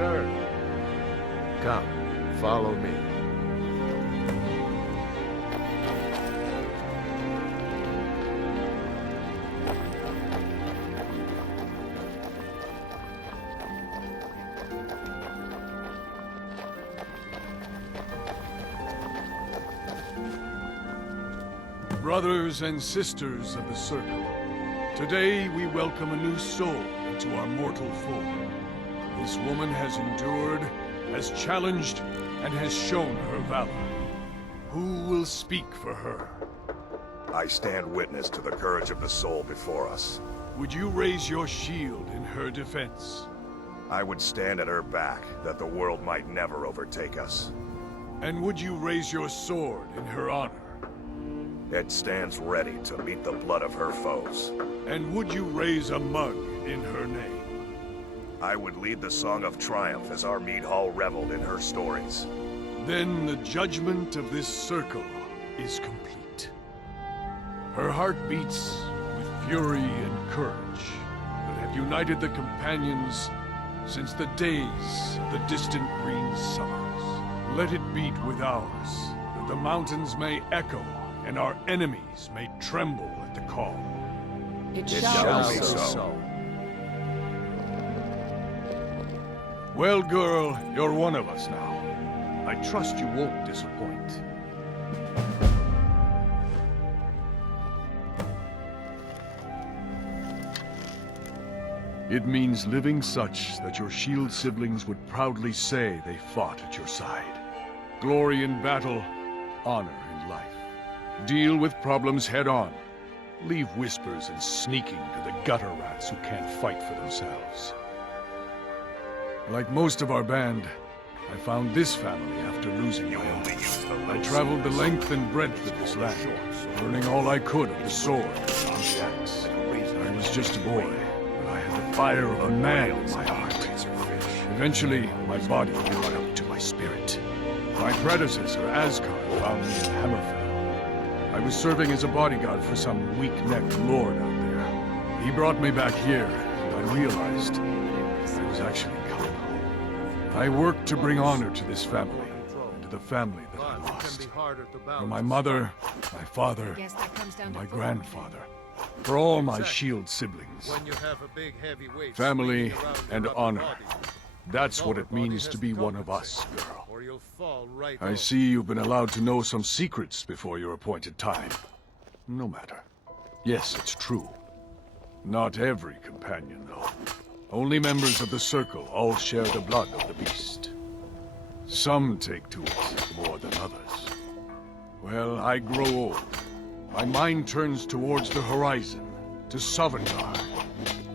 turn. Come, follow me. Brothers and sisters of the Circle, today we welcome a new soul into our mortal form. This woman has endured, has challenged, and has shown her valor. Who will speak for her? I stand witness to the courage of the soul before us. Would you raise your shield in her defense? I would stand at her back, that the world might never overtake us. And would you raise your sword in her honor? It stands ready to meet the blood of her foes. And would you raise a mug in her name? I would lead the song of triumph as our mead hall reveled in her stories. Then the judgment of this circle is complete. Her heart beats with fury and courage that have united the companions since the days of the distant green summers. Let it beat with ours, that the mountains may echo and our enemies may tremble at the call. It shall be so. Well, girl, you're one of us now. I trust you won't disappoint. It means living such that your shield siblings would proudly say they fought at your side. Glory in battle, honor in life. Deal with problems head-on. Leave whispers and sneaking to the gutter rats who can't fight for themselves. Like most of our band, I found this family after losing my own. I traveled the length and breadth of this land, learning all I could of the sword and the axe. I was just a boy, but I had the fire of a man in my heart. Eventually, my body caught up to my spirit. My predecessor, Asgard, found me in Hammerfell. I was serving as a bodyguard for some weak-necked lord out there. He brought me back here, and I realized I was actually coming home. I worked to bring honor to this family, and to the family that I lost. For my mother, my father, and my grandfather. For all my shield siblings. Family and honor. That's what it means to be one of us, girl. I see you've been allowed to know some secrets before your appointed time. No matter. Yes, it's true. Not every companion, though. Only members of the Circle all share the blood of the beast. Some take to it more than others. Well, I grow old. My mind turns towards the horizon, to Sovngarde.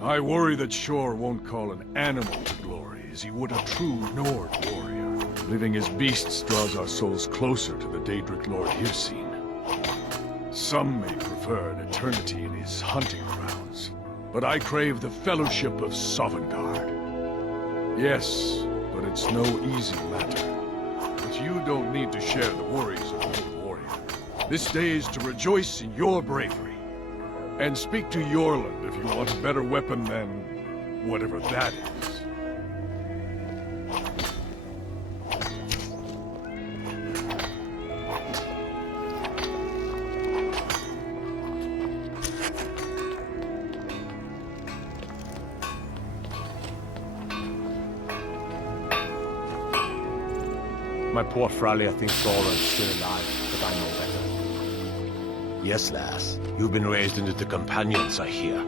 I worry that Shor won't call an animal to glory as he would a true Nord warrior. Living as beasts draws our souls closer to the Daedric Lord Hircine. Some may prefer an eternity in his hunting grounds, but I crave the fellowship of Sovngarde. Yes, but it's no easy matter. But you don't need to share the worries of an old warrior. This day is to rejoice in your bravery. And speak to Yorland if you want a better weapon than whatever that is. My poor Fralia thinks Goran's still alive, but I know better. Yes, lass. You've been raised into the companions, I hear.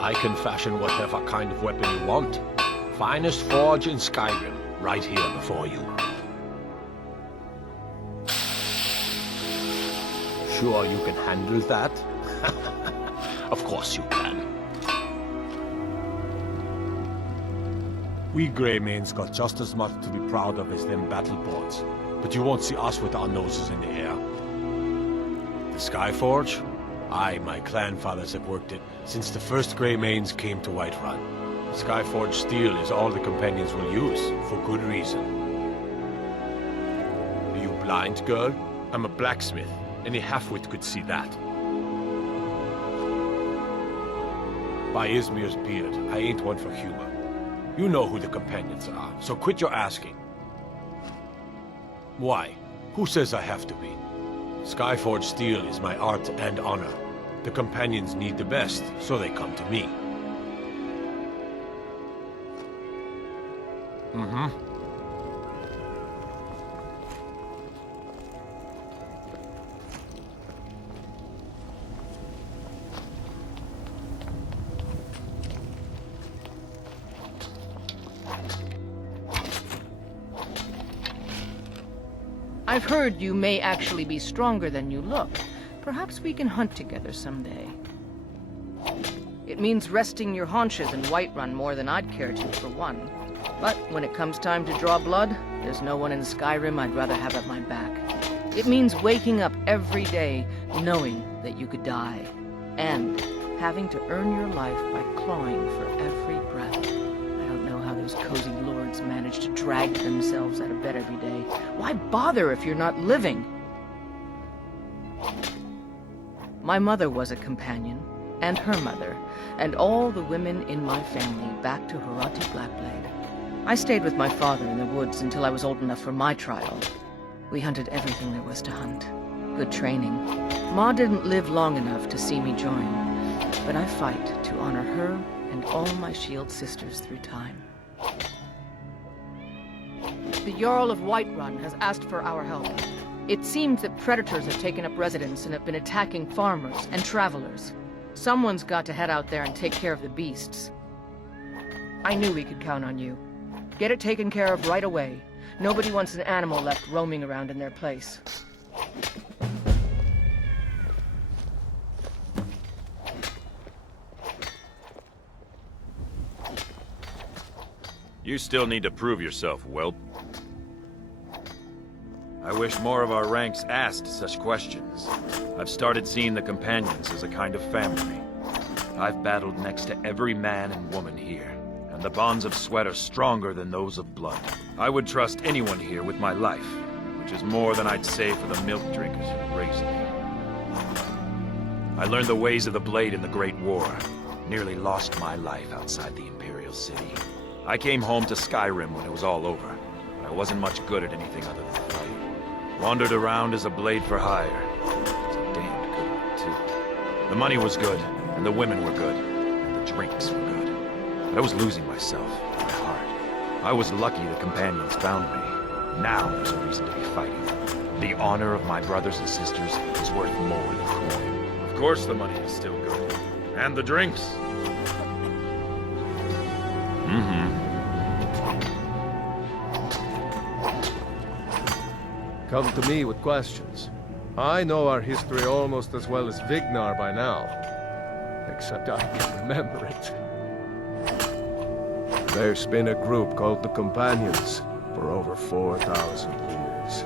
I can fashion whatever kind of weapon you want. Finest forge in Skyrim, right here before you. Sure you can handle that? Of course you can. We Greymanes got just as much to be proud of as them battleboards, but you won't see us with our noses in the air. The Skyforge? My clanfathers have worked it since the first Greymanes came to Whiterun. Skyforge steel is all the companions will use, for good reason. Are you blind, girl? I'm a blacksmith. Any halfwit could see that. By Izmir's beard, I ain't one for humor. You know who the companions are, so quit your asking. Why? Who says I have to be? Skyforge steel is my art and honor. The companions need the best, so they come to me. I've heard you may actually be stronger than you look. Perhaps we can hunt together someday. It means resting your haunches in Whiterun more than I'd care to, for one. But when it comes time to draw blood, there's no one in Skyrim I'd rather have at my back. It means waking up every day knowing that you could die, and having to earn your life by clawing for every breath. I don't know how those cozy lords manage to drag themselves out of bed every day. Why bother if you're not living? My mother was a companion, and her mother, and all the women in my family back to Harati Blackblade. I stayed with my father in the woods until I was old enough for my trial. We hunted everything there was to hunt. Good training. Ma didn't live long enough to see me join, but I fight to honor her and all my shield sisters through time. The Jarl of Whiterun has asked for our help. It seems that predators have taken up residence and have been attacking farmers and travelers. Someone's got to head out there and take care of the beasts. I knew we could count on you. Get it taken care of right away. Nobody wants an animal left roaming around in their place. You still need to prove yourself, whelp. I wish more of our ranks asked such questions. I've started seeing the companions as a kind of family. I've battled next to every man and woman here, and the bonds of sweat are stronger than those of blood. I would trust anyone here with my life, which is more than I'd say for the milk drinkers who raised me. I learned the ways of the blade in the Great War, nearly lost my life outside the Imperial City. I came home to Skyrim when it was all over. I wasn't much good at anything other than fight. Wandered around as a blade for hire. It's a damned good one, too. The money was good, and the women were good, and the drinks were good. But I was losing myself, my heart. I was lucky the companions found me. Now there's a reason to be fighting. The honor of my brothers and sisters is worth more than coin. Of course the money is still good. And the drinks. Come to me with questions. I know our history almost as well as Vignar by now. Except I can't remember it. There's been a group called the Companions for over 4,000 years.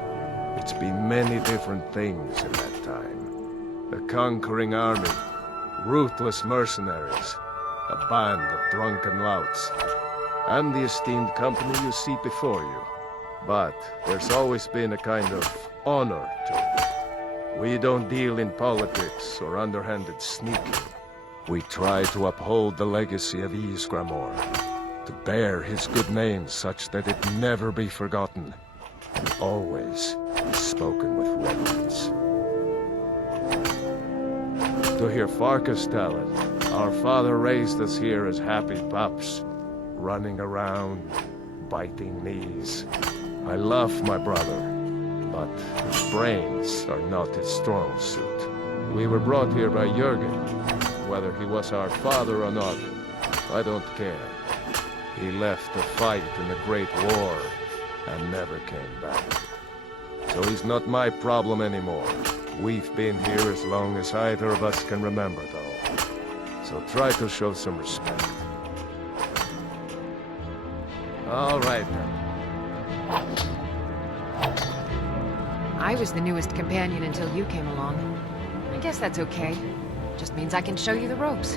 It's been many different things in that time. A conquering army, ruthless mercenaries, a band of drunken louts, and the esteemed company you see before you. But there's always been a kind of honor to it. We don't deal in politics or underhanded sneaking. We try to uphold the legacy of Ysgramor, to bear his good name such that it never be forgotten, and always be spoken with reverence. To hear Farkas tell it, our father raised us here as happy pups, running around, biting knees. I love my brother, but his brains are not his strong suit. We were brought here by Jürgen. Whether he was our father or not, I don't care. He left to fight in the Great War and never came back. So he's not my problem anymore. We've been here as long as either of us can remember, though. So try to show some respect. All right, then. I was the newest companion until you came along. I guess that's okay. Just means I can show you the ropes.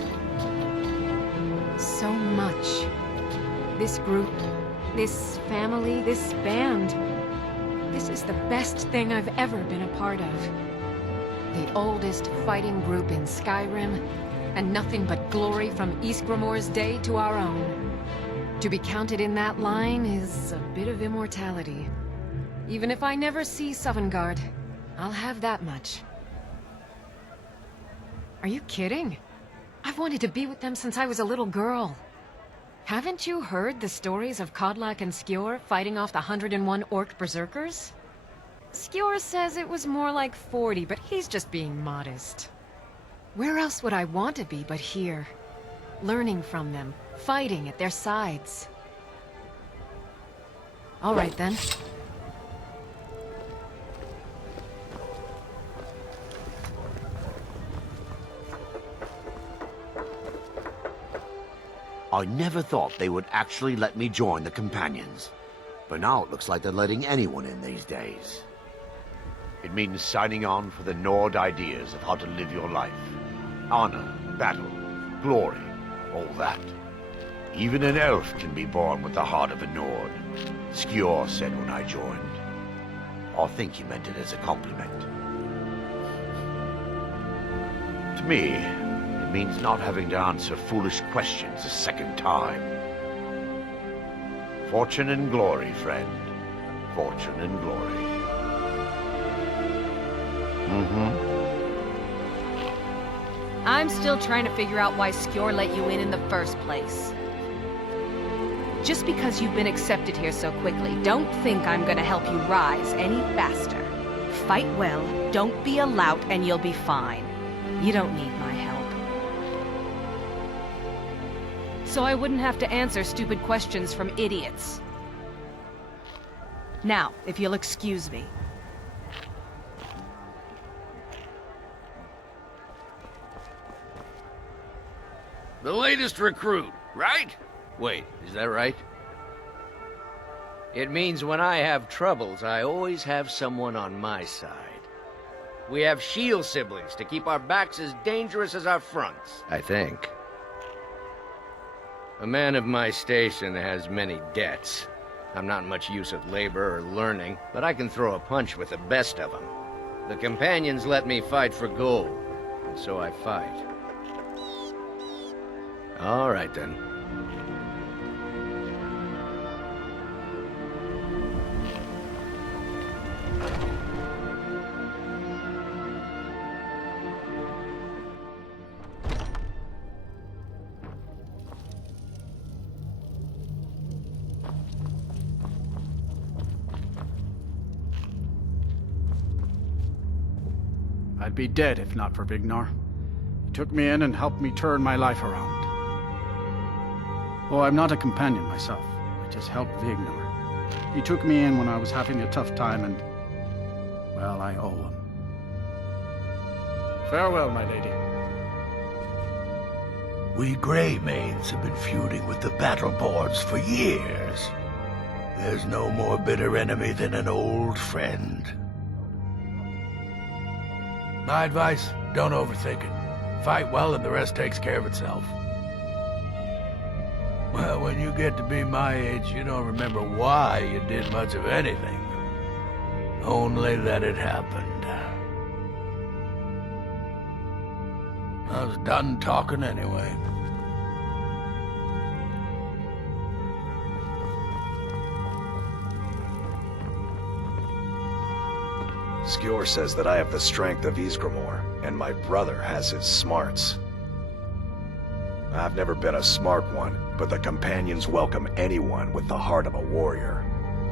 So much. This group, this family, this band. This is the best thing I've ever been a part of. The oldest fighting group in Skyrim, and nothing but glory from Ysgramor's day to our own. To be counted in that line is a bit of immortality. Even if I never see Sovngarde, I'll have that much. Are you kidding? I've wanted to be with them since I was a little girl. Haven't you heard the stories of Kodlak and Skjor fighting off the 101 orc berserkers? Skjor says it was more like 40, but he's just being modest. Where else would I want to be but here? Learning from them, fighting at their sides. All right then. I never thought they would actually let me join the Companions. But now it looks like they're letting anyone in these days. It means signing on for the Nord ideas of how to live your life. Honor, battle, glory, all that. Even an elf can be born with the heart of a Nord, Skjor said when I joined. I think he meant it as a compliment. To me, it means not having to answer foolish questions a second time. Fortune and glory, friend. Fortune and glory. I'm still trying to figure out why Skjor let you in the first place. Just because you've been accepted here so quickly, don't think I'm gonna help you rise any faster. Fight well, don't be a lout, and you'll be fine. You don't need my help. So I wouldn't have to answer stupid questions from idiots. Now, if you'll excuse me. The latest recruit, right? Wait, is that right? It means when I have troubles, I always have someone on my side. We have shield siblings to keep our backs as dangerous as our fronts, I think. A man of my station has many debts. I'm not much use at labor or learning, but I can throw a punch with the best of them. The Companions let me fight for gold, and so I fight. All right, then. I'd be dead if not for Vignar. He took me in and helped me turn my life around. Oh, I'm not a companion myself. I just helped Vignar. He took me in when I was having a tough time and... well, I owe him. Farewell, my lady. We Greymaids have been feuding with the Battleboards for years. There's no more bitter enemy than an old friend. My advice, don't overthink it. Fight well and the rest takes care of itself. Well, when you get to be my age, you don't remember why you did much of anything. Only that it happened. I was done talking anyway. Skjor says that I have the strength of Ysgramor, and my brother has his smarts. I've never been a smart one, but the Companions welcome anyone with the heart of a warrior.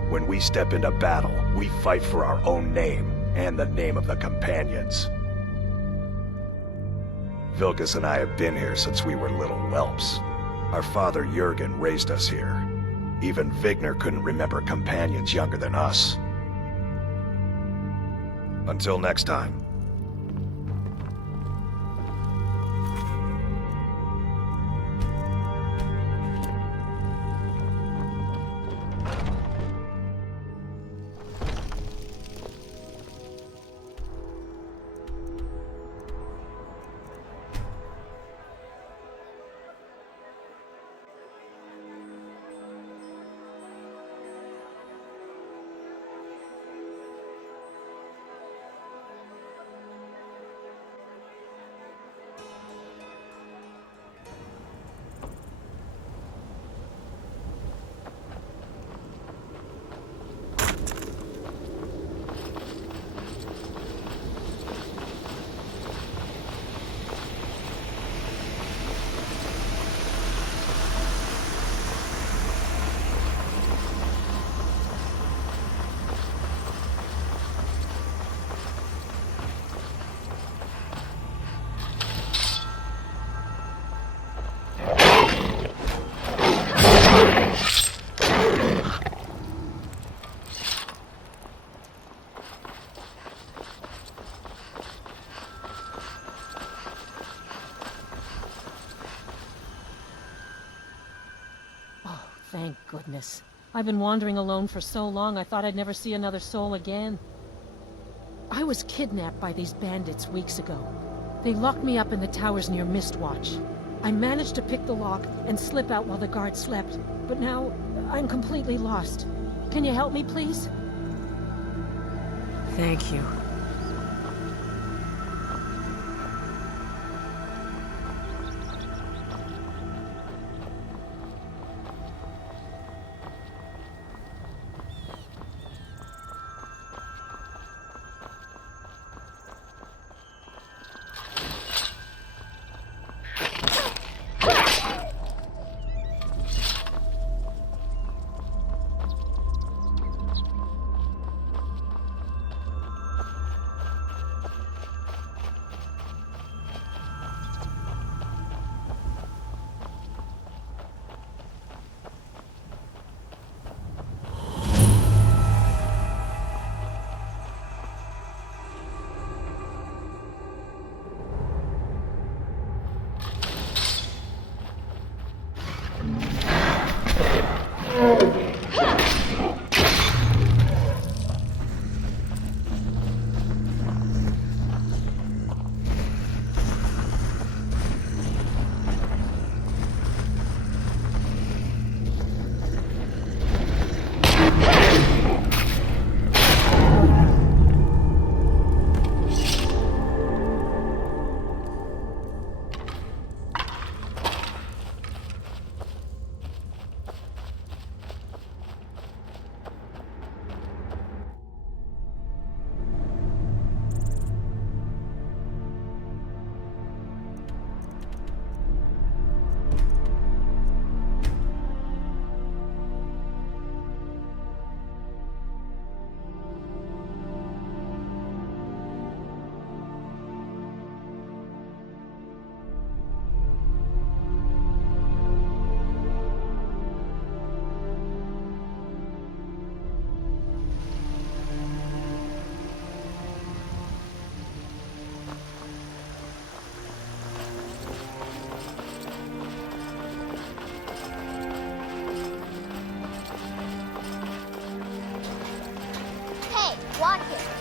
When we step into battle, we fight for our own name, and the name of the Companions. Vilgus and I have been here since we were little whelps. Our father Jurgen raised us here. Even Vignar couldn't remember Companions younger than us. Until next time. goodness. I've been wandering alone for so long, I thought I'd never see another soul again. I was kidnapped by these bandits weeks ago. They locked me up in the towers near Mistwatch. I managed to pick the lock and slip out while the guards slept, but now I'm completely lost. Can you help me, please? Thank you. Watch it.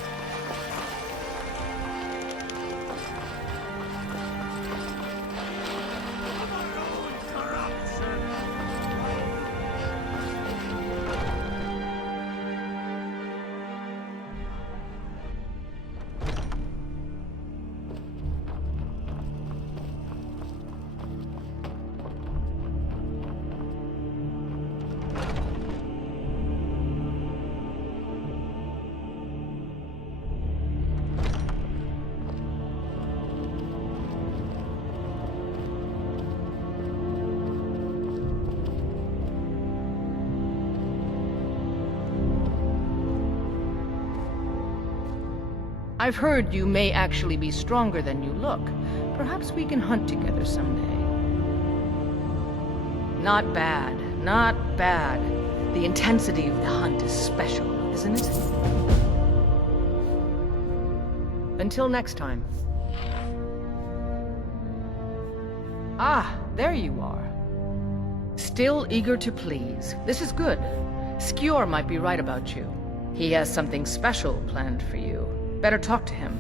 I've heard you may actually be stronger than you look. Perhaps we can hunt together someday. Not bad, not bad. The intensity of the hunt is special, isn't it? Until next time. Ah, there you are. Still eager to please. This is good. Skjor might be right about you. He has something special planned for you. Better talk to him.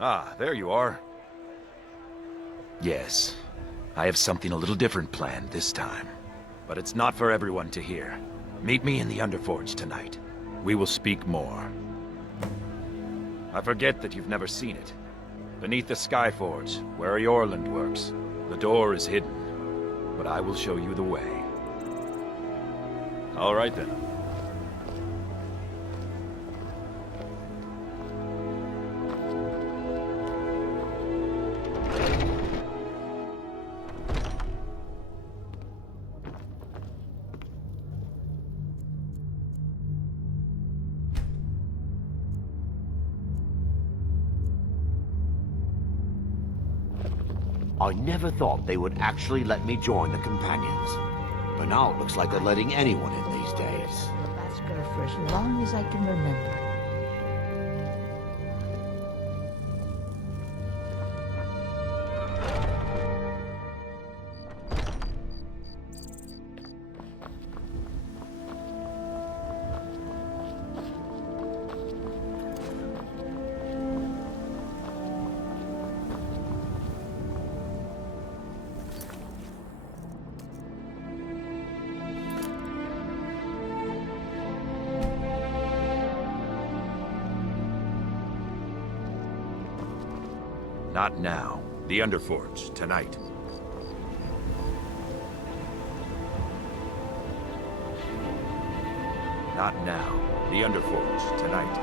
Ah, there you are. Yes, I have something a little different planned this time. But it's not for everyone to hear. Meet me in the Underforge tonight. We will speak more. I forget that you've never seen it. Beneath the Skyforge, where Eorland works, the door is hidden. But I will show you the way. All right then. I never thought they would actually let me join the Companions. But now it looks like they're letting anyone in these days. Vascular for as long as I can remember. Not now. The Underforge, tonight. Not now. The Underforge, tonight.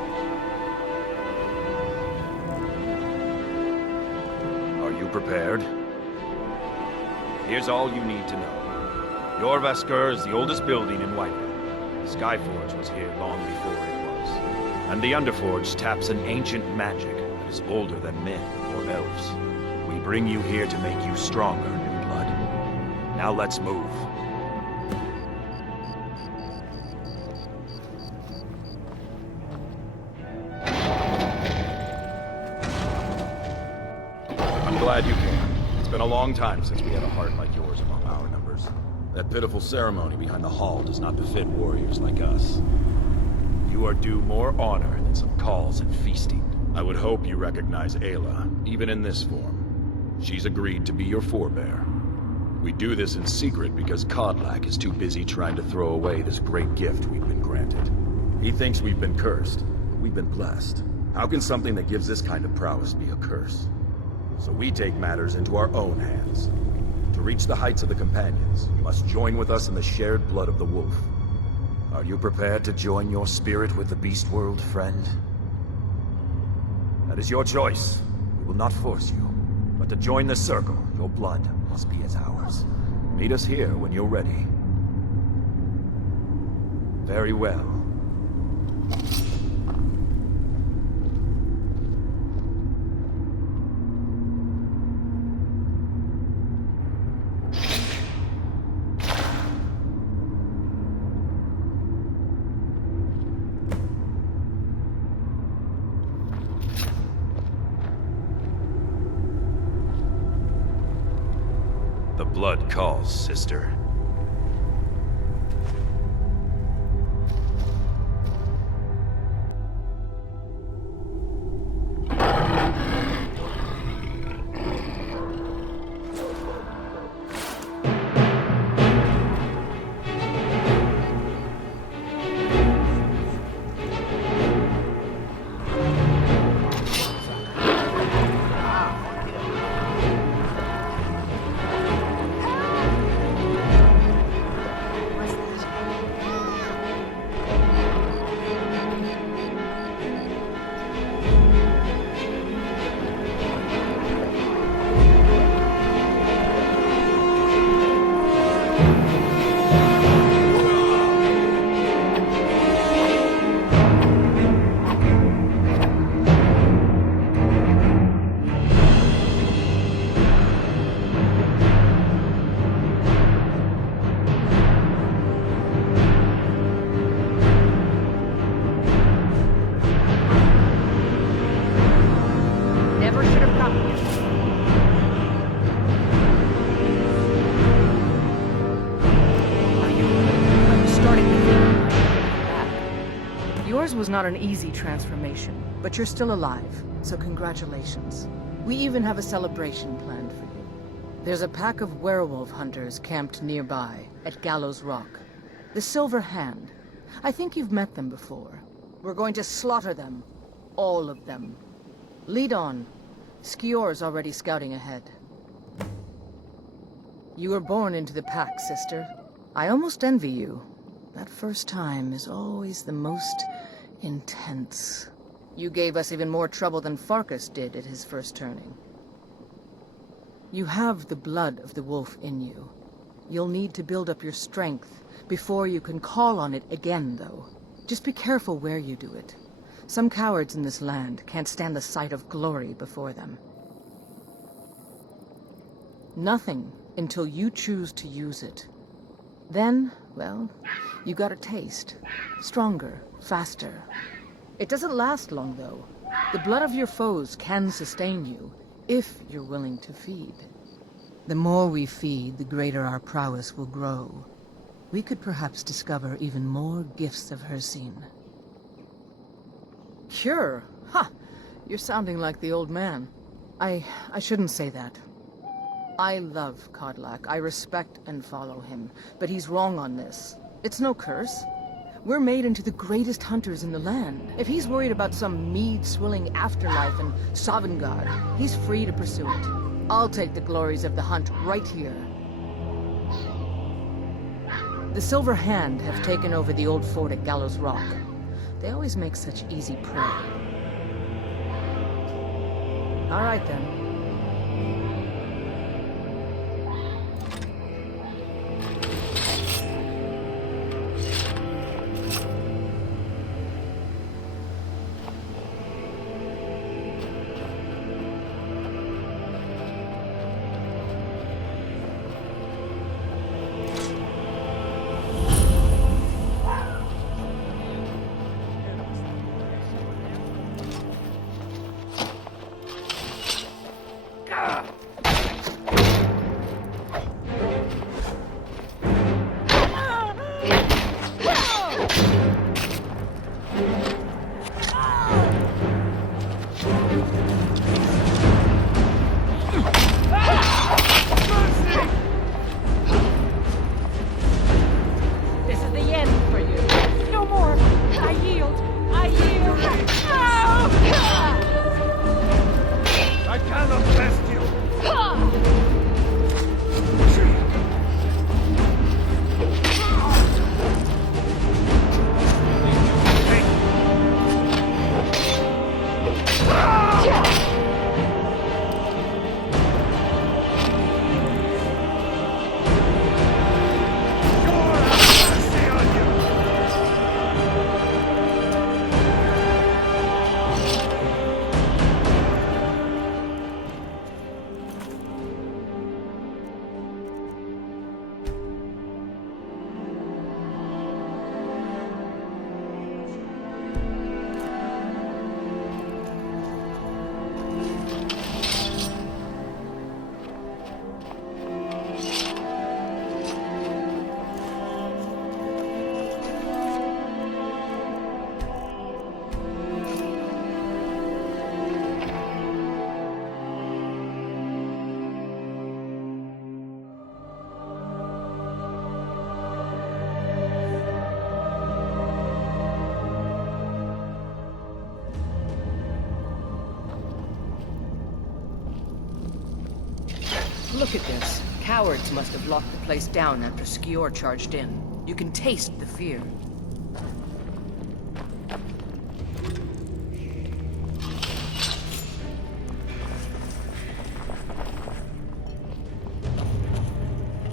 Are you prepared? Here's all you need to know. Jorvaskr is the oldest building in Whiterun. The Skyforge was here long before it was. And the Underforge taps an ancient magic that is older than men or elves. We bring you here to make you stronger, new blood. Now let's move. I'm glad you came. It's been a long time since we had a heart like yours among our numbers. That pitiful ceremony behind the hall does not befit warriors like us. You are due more honor than some calls and feasting. I would hope you recognize Ayla, even in this form. She's agreed to be your forebear. We do this in secret because Kodlak is too busy trying to throw away this great gift we've been granted. He thinks we've been cursed, but we've been blessed. How can something that gives this kind of prowess be a curse? So we take matters into our own hands. To reach the heights of the Companions, you must join with us in the shared blood of the wolf. Are you prepared to join your spirit with the beast world, friend? That is your choice. We will not force you. But to join the circle, your blood must be as ours. Meet us here when you're ready. Very well. The blood calls, sister. Yours was not an easy transformation, but you're still alive, so congratulations. We even have a celebration planned for you. There's a pack of werewolf hunters camped nearby, at Gallows Rock. The Silver Hand. I think you've met them before. We're going to slaughter them. All of them. Lead on. Skior's already scouting ahead. You were born into the pack, sister. I almost envy you. That first time is always the most intense. You gave us even more trouble than Farkas did at his first turning. You have the blood of the wolf in you. You'll need to build up your strength before you can call on it again, though. Just be careful where you do it. Some cowards in this land can't stand the sight of glory before them. Nothing until you choose to use it. Then, well, you got a taste. Stronger, faster. It doesn't last long, though. The blood of your foes can sustain you, if you're willing to feed. The more we feed, the greater our prowess will grow. We could perhaps discover even more gifts of Hircine. Cure? Ha! You're sounding like the old man. I shouldn't say that. I love Kodlak. I respect and follow him. But he's wrong on this. It's no curse. We're made into the greatest hunters in the land. If he's worried about some mead-swilling afterlife in Sovngarde, he's free to pursue it. I'll take the glories of the hunt right here. The Silver Hand have taken over the old fort at Gallows Rock. They always make such easy prey. All right, then. Look at this. Cowards must have locked the place down after Skior charged in. You can taste the fear.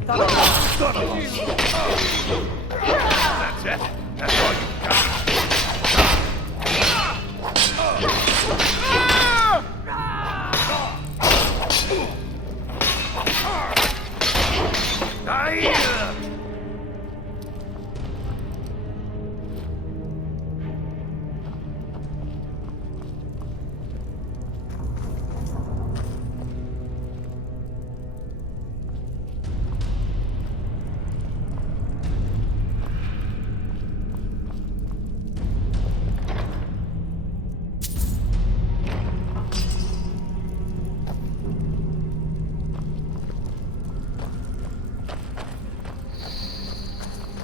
That's it. That's all you got.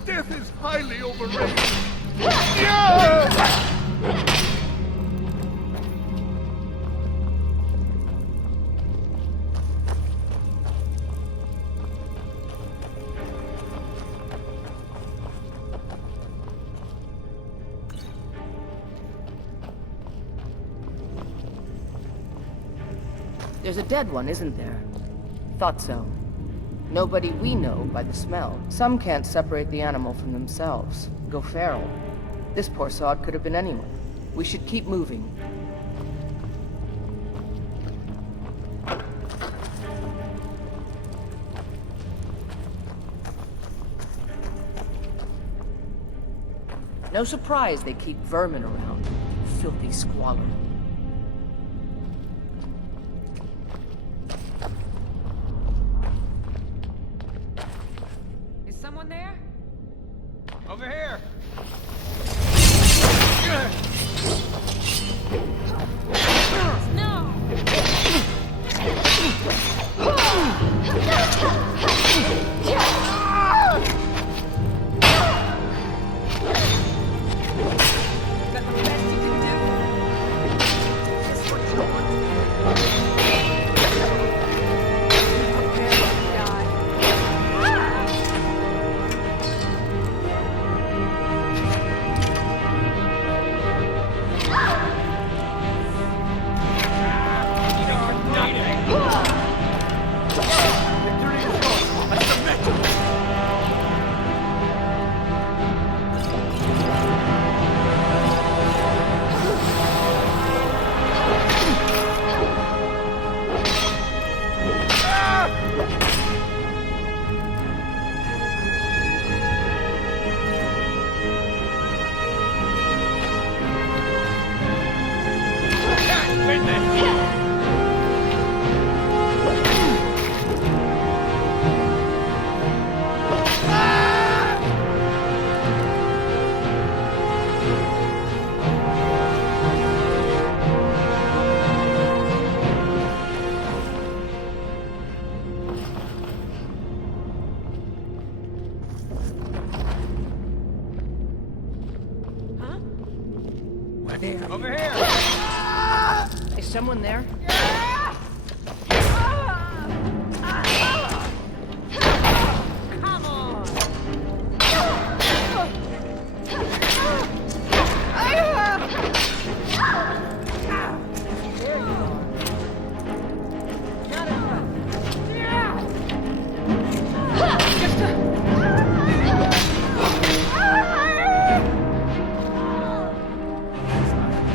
Death is highly overrated. There's a dead one, isn't there? Thought so. Nobody we know by the smell. Some can't separate the animal from themselves. Go feral. This poor sod could have been anyone. We should keep moving. No surprise they keep vermin around. Filthy squalor. Is someone there? Over here! No! Over here! Is someone there? Come on!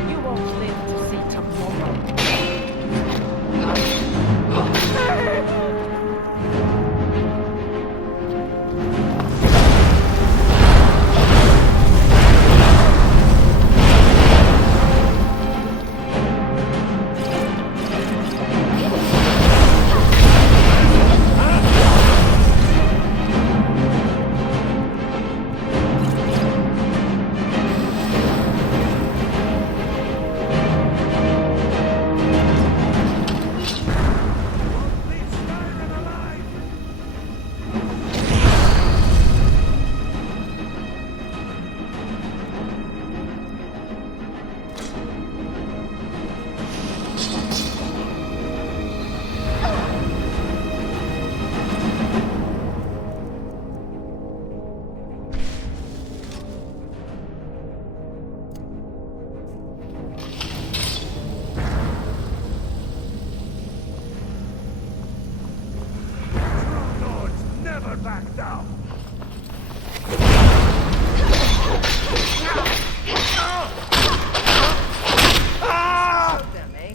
You won't live to see tomorrow. Never back down! Them, eh?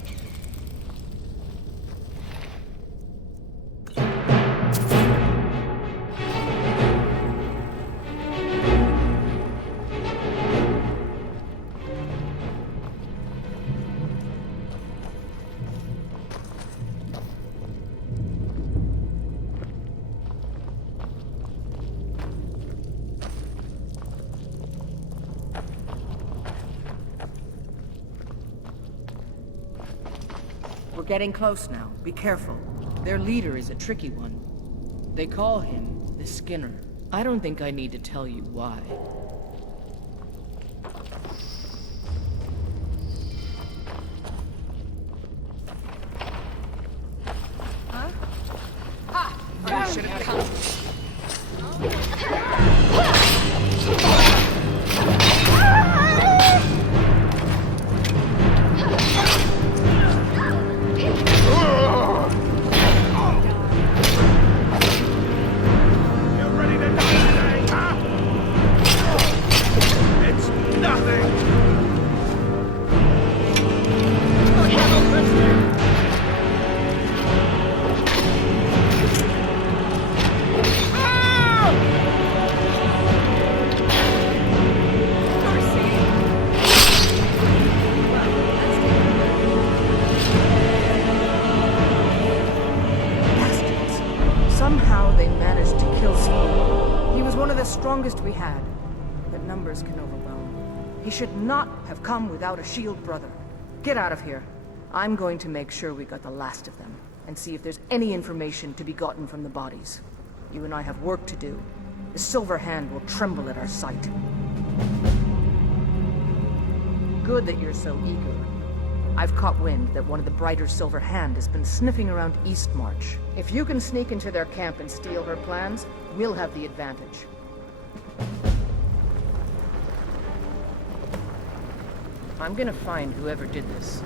We're getting close now. Be careful. Their leader is a tricky one. They call him the Skinner. I don't think I need to tell you why. Huh? Ha! You should have come. You ready to die today, huh? strongest we had, but numbers can overwhelm. He should not have come without a shield brother. Get out of here. I'm going to make sure we got the last of them, and see if there's any information to be gotten from the bodies. You and I have work to do. The Silver Hand will tremble at our sight. Good that you're so eager. I've caught wind that one of the Brighter Silver Hand has been sniffing around Eastmarch. If you can sneak into their camp and steal her plans, we'll have the advantage. I'm gonna find whoever did this.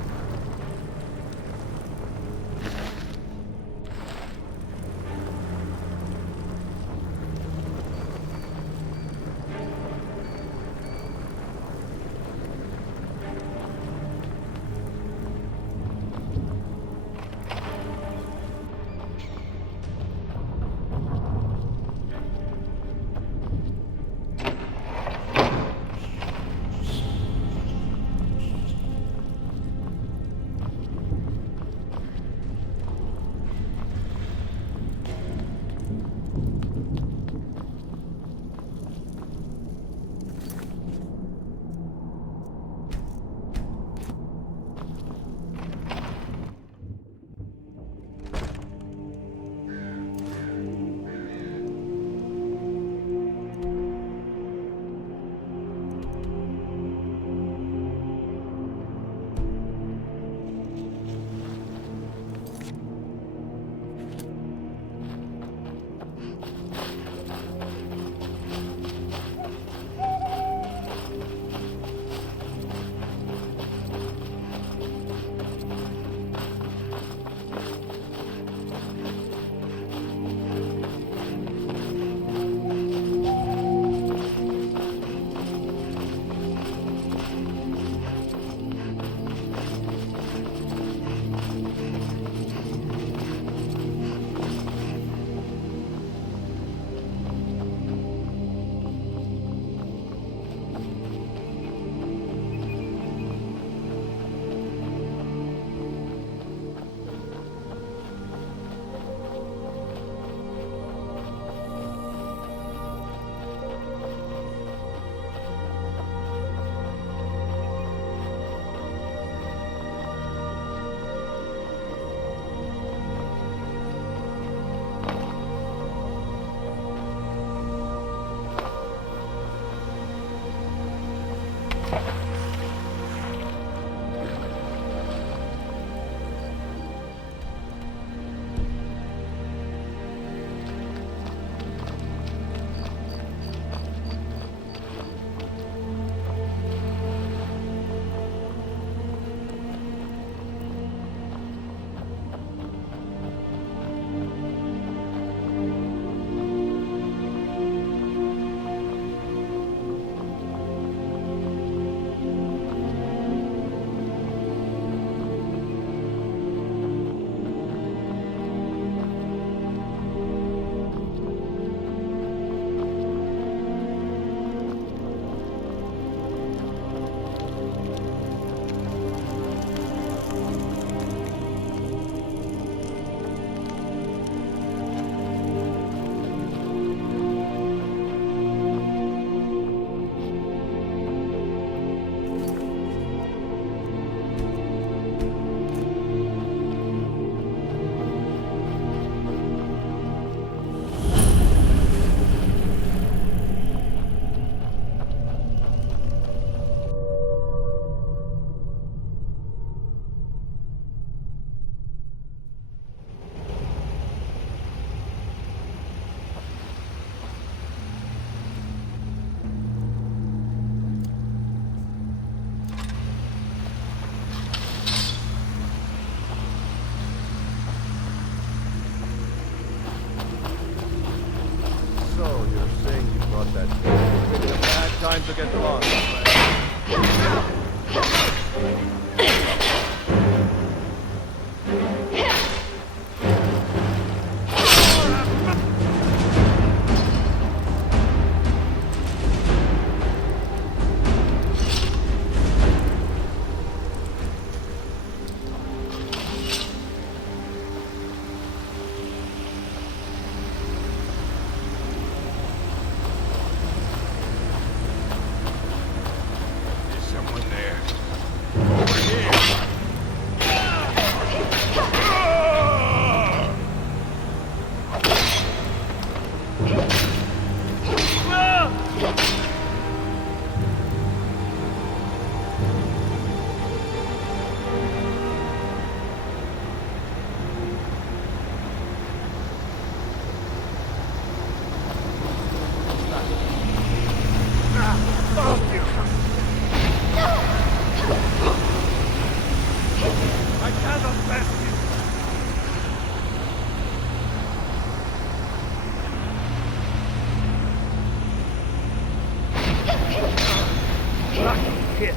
Time to get lost. I cannot let you. Hit.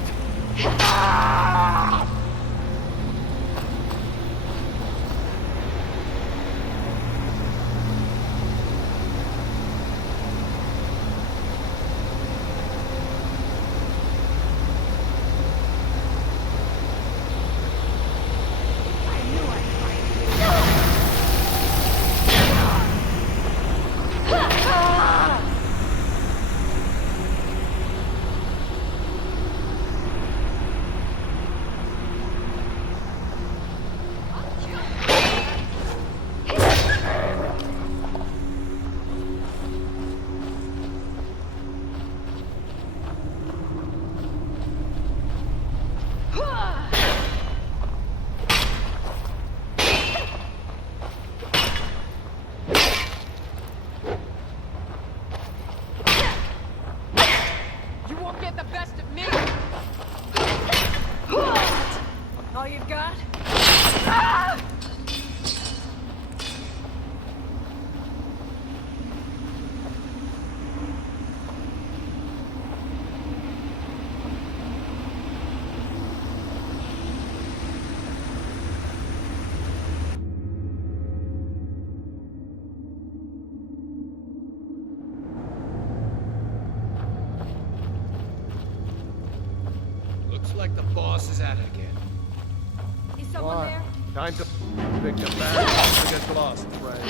All you've got? Looks like the boss is at it again. Is someone there? Time to pick the bag and get lost, friend.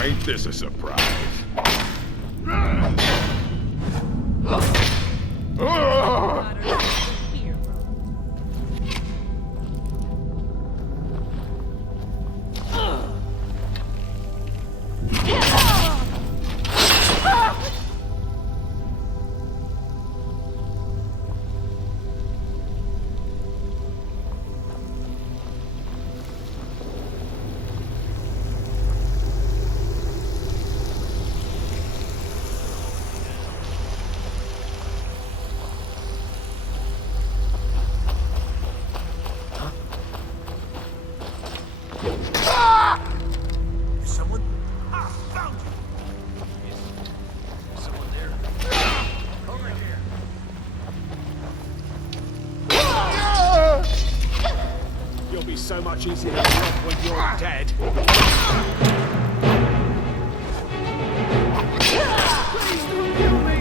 Ain't this a surprise? So much easier to rob when you're dead. Please don't kill me!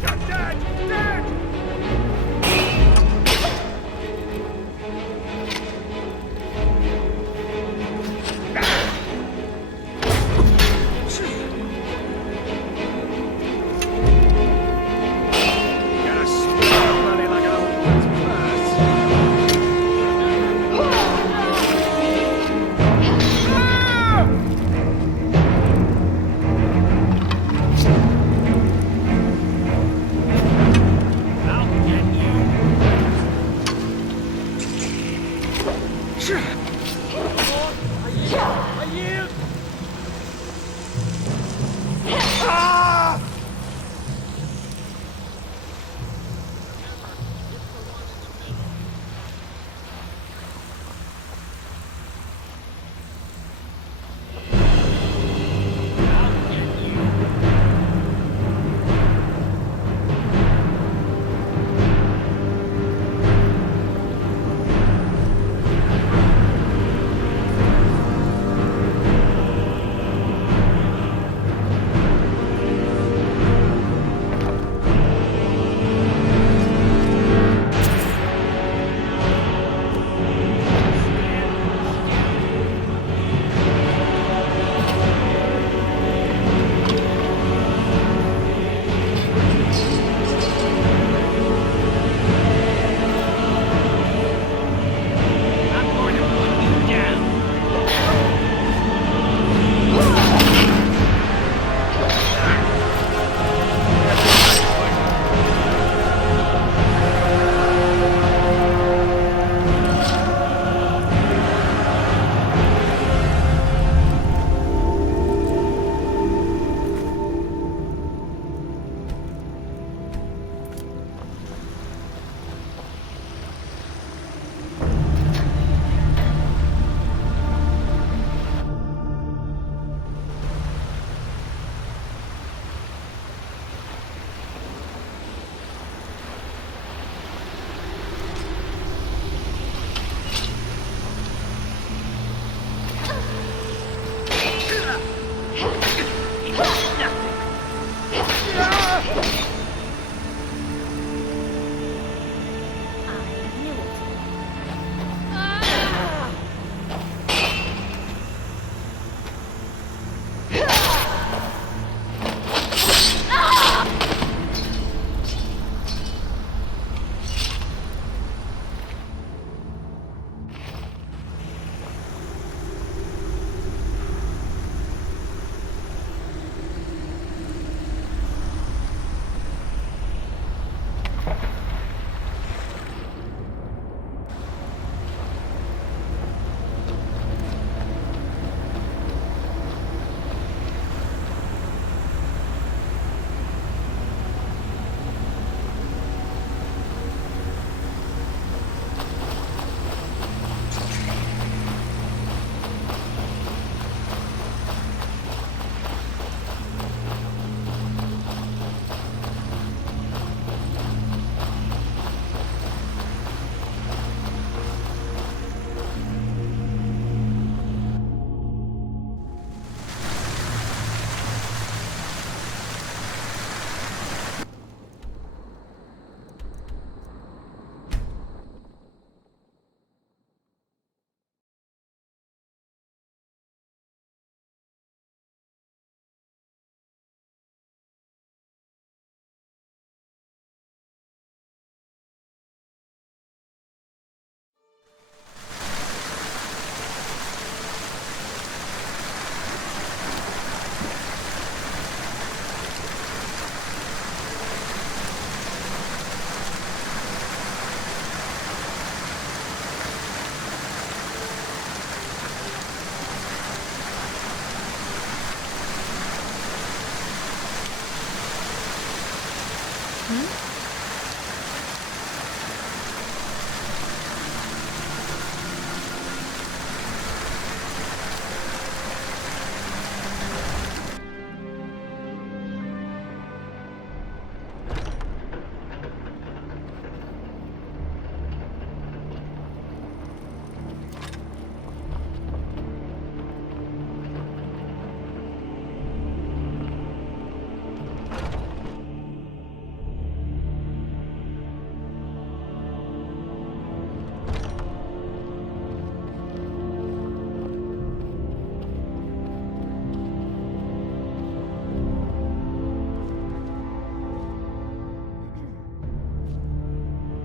You're dead! Dead! Gotta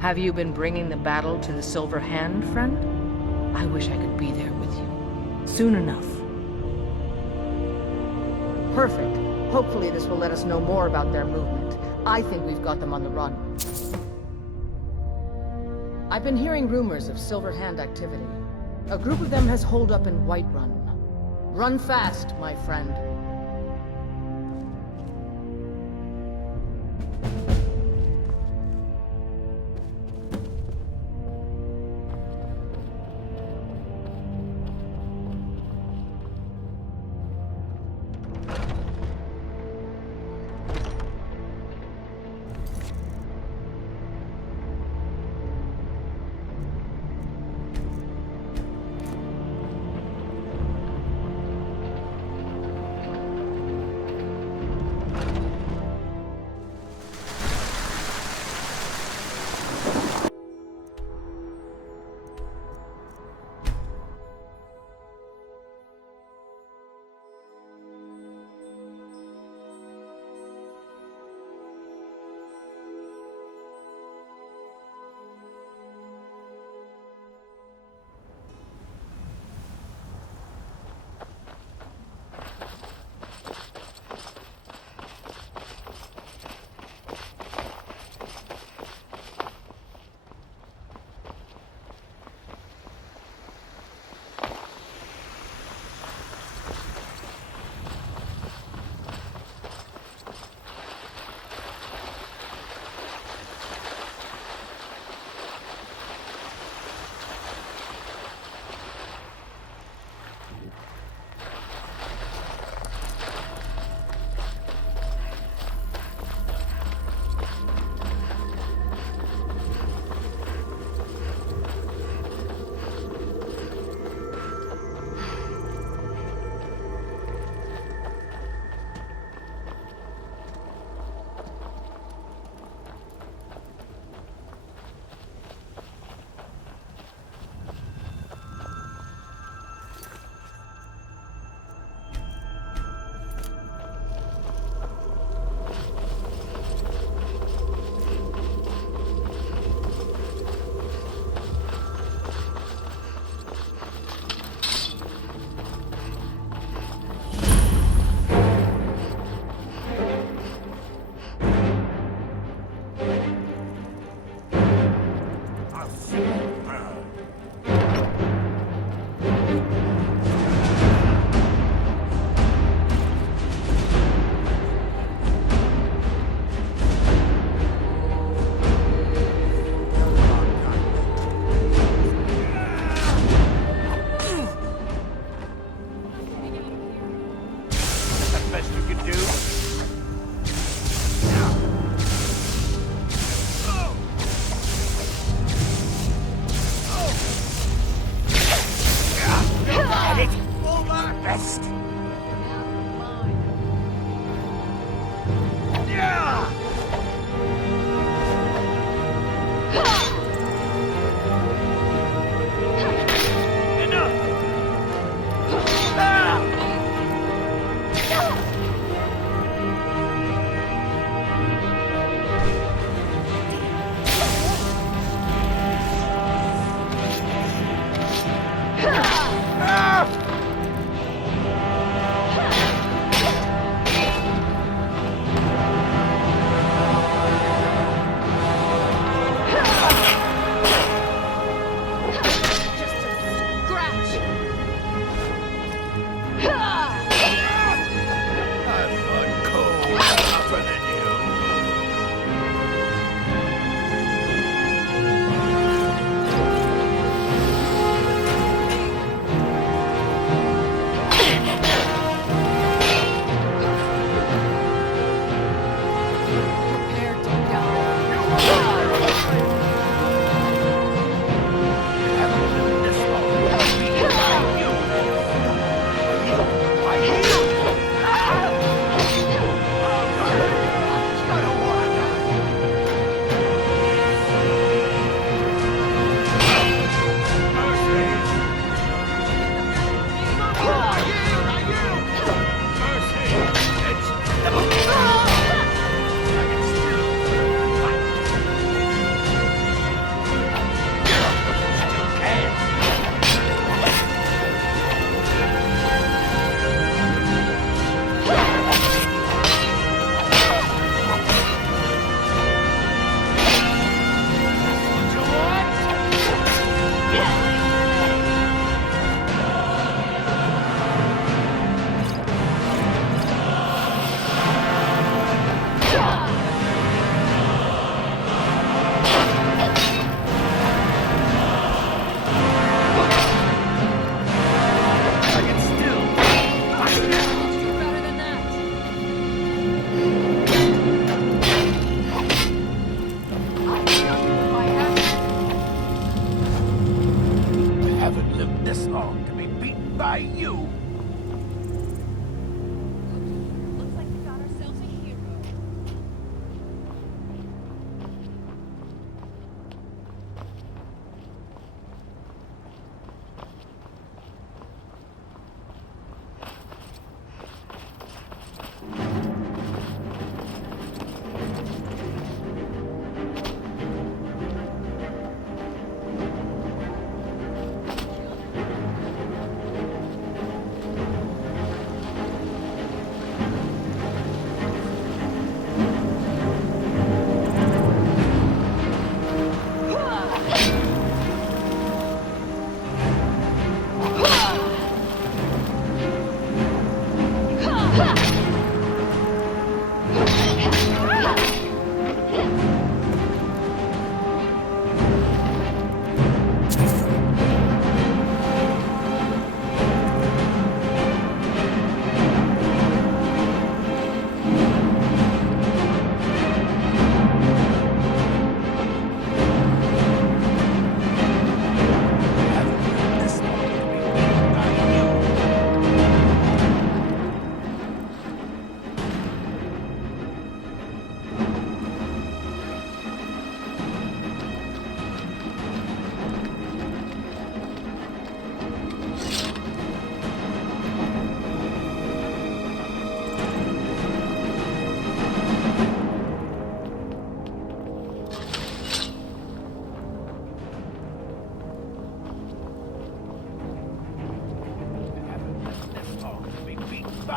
Have you been bringing the battle to the Silver Hand, friend? I wish I could be there with you. Soon enough. Perfect. Hopefully this will let us know more about their movement. I think we've got them on the run. I've been hearing rumors of Silver Hand activity. A group of them has holed up in Whiterun. Run fast, my friend.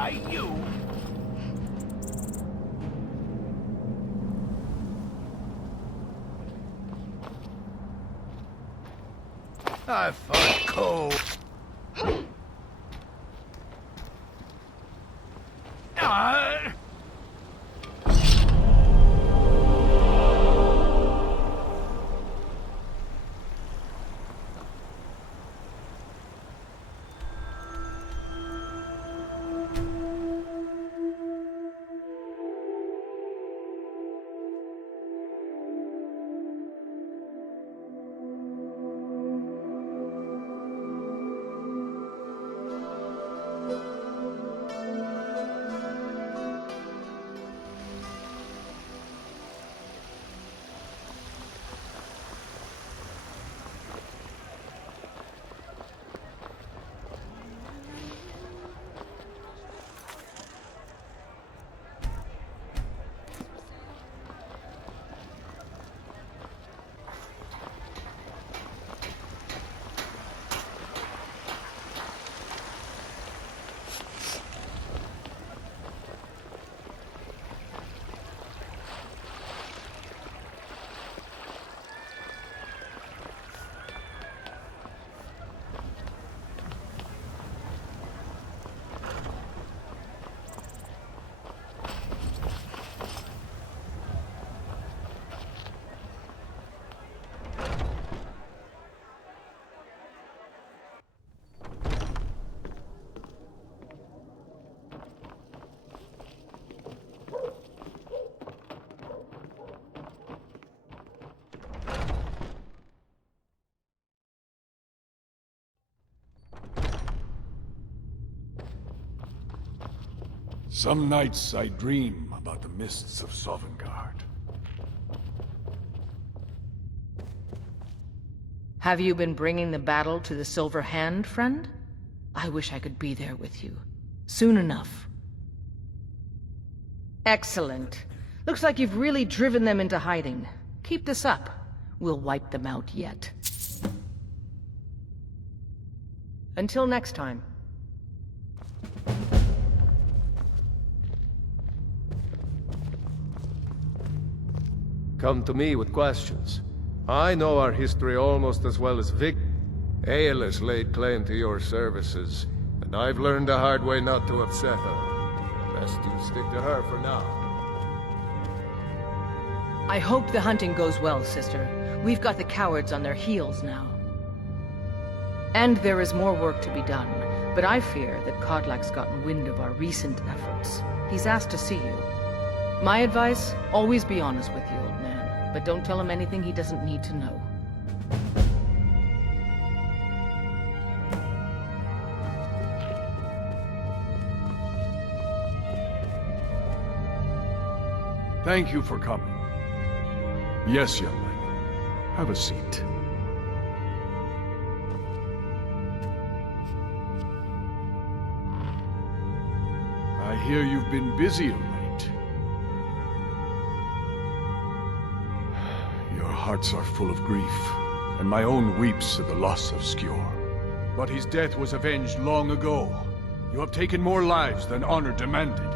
Why, you... I fought cold. Some nights I dream about the mists of Sovngarde. Have you been bringing the battle to the Silver Hand, friend? I wish I could be there with you. Soon enough. Excellent. Looks like you've really driven them into hiding. Keep this up. We'll wipe them out yet. Until next time. Come to me with questions. I know our history almost as well as Vic. Ayla's laid claim to your services, and I've learned the hard way not to upset her. Best you stick to her for now. I hope the hunting goes well, sister. We've got the cowards on their heels now. And there is more work to be done, but I fear that Kodlak's gotten wind of our recent efforts. He's asked to see you. My advice, always be honest with the old man, but don't tell him anything he doesn't need to know. Thank you for coming. Yes, young lady. Have a seat. I hear you've been busy of late. Your hearts are full of grief, and my own weeps at the loss of Skjor. But his death was avenged long ago. You have taken more lives than honor demanded.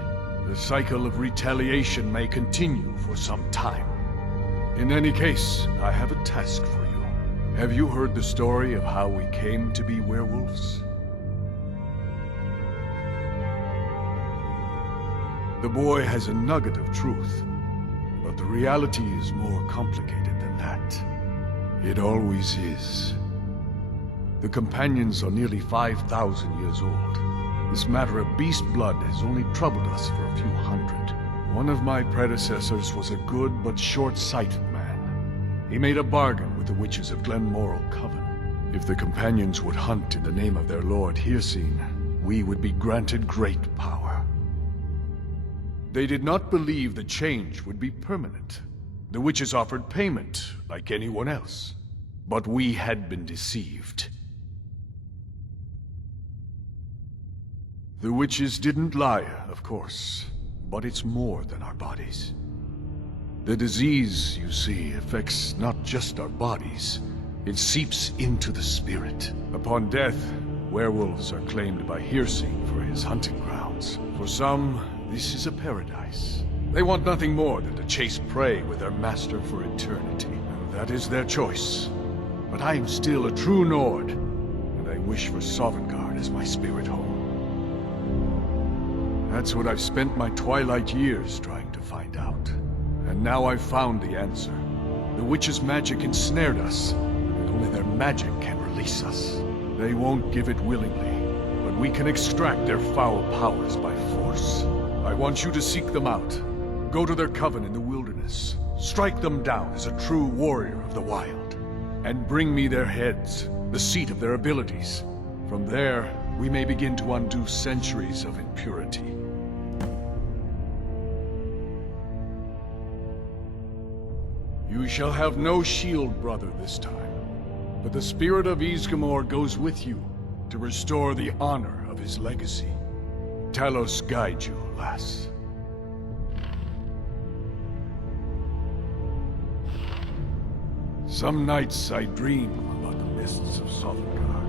The cycle of retaliation may continue for some time. In any case, I have a task for you. Have you heard the story of how we came to be werewolves? The boy has a nugget of truth, but the reality is more complicated than that. It always is. The companions are nearly 5,000 years old. This matter of beast blood has only troubled us for a few hundred. One of my predecessors was a good but short-sighted man. He made a bargain with the witches of Glenmoral Coven. If the companions would hunt in the name of their lord Hircine, we would be granted great power. They did not believe the change would be permanent. The witches offered payment, like anyone else. But we had been deceived. The witches didn't lie, of course, but it's more than our bodies. The disease, you see, affects not just our bodies. It seeps into the spirit. Upon death, werewolves are claimed by Hircine for his hunting grounds. gods. For some, this is a paradise. They want nothing more than to chase prey with their master for eternity. And that is their choice. But I am still a true Nord, and I wish for Sovngarde as my spirit home. That's what I've spent my twilight years trying to find out. And now I've found the answer. The witch's magic ensnared us, and only their magic can release us. They won't give it willingly, but we can extract their foul powers by force. I want you to seek them out. Go to their coven in the wilderness. Strike them down as a true warrior of the wild. And bring me their heads, the seat of their abilities. From there, we may begin to undo centuries of impurity. You shall have no shield, brother, this time. But the spirit of Ysgramor goes with you to restore the honor of his legacy. Talos guide you, lass. Some nights I dream about the mists of Sovngarde.